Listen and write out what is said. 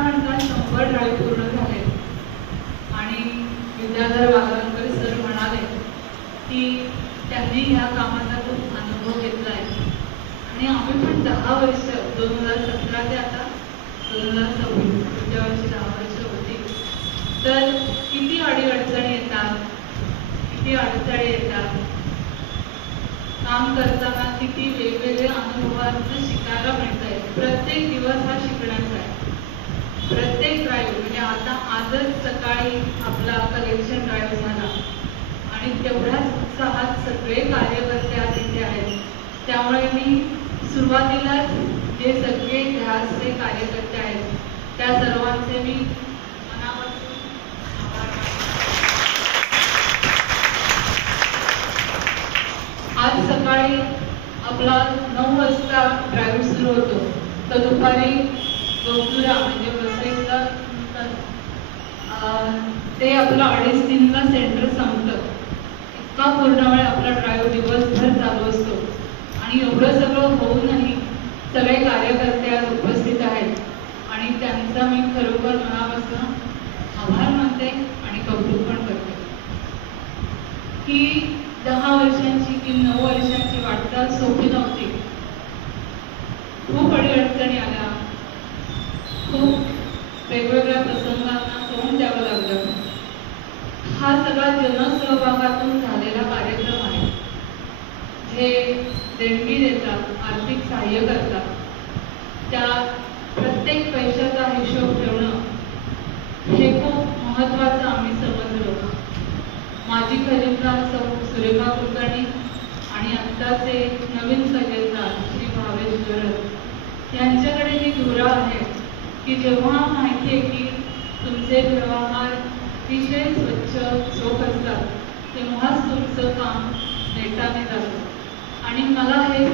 म्हणता 100 ड्राईव्ह पूर्ण झाले आणि विद्याधर वाघांकर सर म्हणाले की त्यांनी ह्या कामाचा खूप अनुभव घेतला आहे आणि आम्ही पण 10 वर्ष 2017 ते आता 2026 पुढच्या वर्षी 10 वर्ष होती. तर किती अडीअडचणी येतात, किती अडचणी येतात, काम करताना किती वेगवेगळे अनुभवांचं शिकायला मिळतंय. प्रत्येक दिवस हा शिकण्याचा आहे. प्रत्येक ड्राईव्ह म्हणजे आता आजच सकाळी आपला कलेक्शन ड्राईव्ह झाला आणि तेवढ्याच उत्साहात सगळे कार्यकर्ते आज इथे आहेत. त्यामुळे मी सुरुवातीलाच जे सगळे ध्यासचे कार्यकर्ते आहेत त्या सर्वांचे मी मनापासून आभार मानते. आज सकाळी आपला 9 वाजता ड्राईव्ह सुरू होतो तर दुपारी गोकुरा म्हणजे वसईला ते आपलं 2:30-3ला सेंटर संपतं. इतका पूर्ण वेळ आपला ड्राईव्ह दिवसभर चालू असतो आणि एवढं सगळं होऊनही सगळे कार्यकर्ते आज उपस्थित आहेत आणि त्यांचा मी खरोखर मनापासून आभार मानते आणि कौतुक पण करते की 10 वर्षांची की 9 वर्षांची वाटचाल सोपी नव्हती. खूप अडचणी आल्या, खूप वेगवेगळ्या प्रसंगांना तोंड द्यावं लागलं. हा सगळा जनसहभागातून झालेला कार्यक्रम आहे. जे देणगी देतात, आर्थिक सहाय्य करतात, त्या प्रत्येक पैशाचा हिशोब ठेवणं हे खूप महत्त्वाचं आम्ही समजलो. माजी खजिनदार सौ सुरेखा कुलकर्णी आणि आत्ताचे नवीन खजिनदार श्री भावेश गरज यांच्याकडे ही धुरा आहे की जेव्हा माहिती आहे की तुमचे व्यवहार अतिशय स्वच्छ चोख असतात तेव्हाच तुमचं काम नेटाने जातं आणि मला हे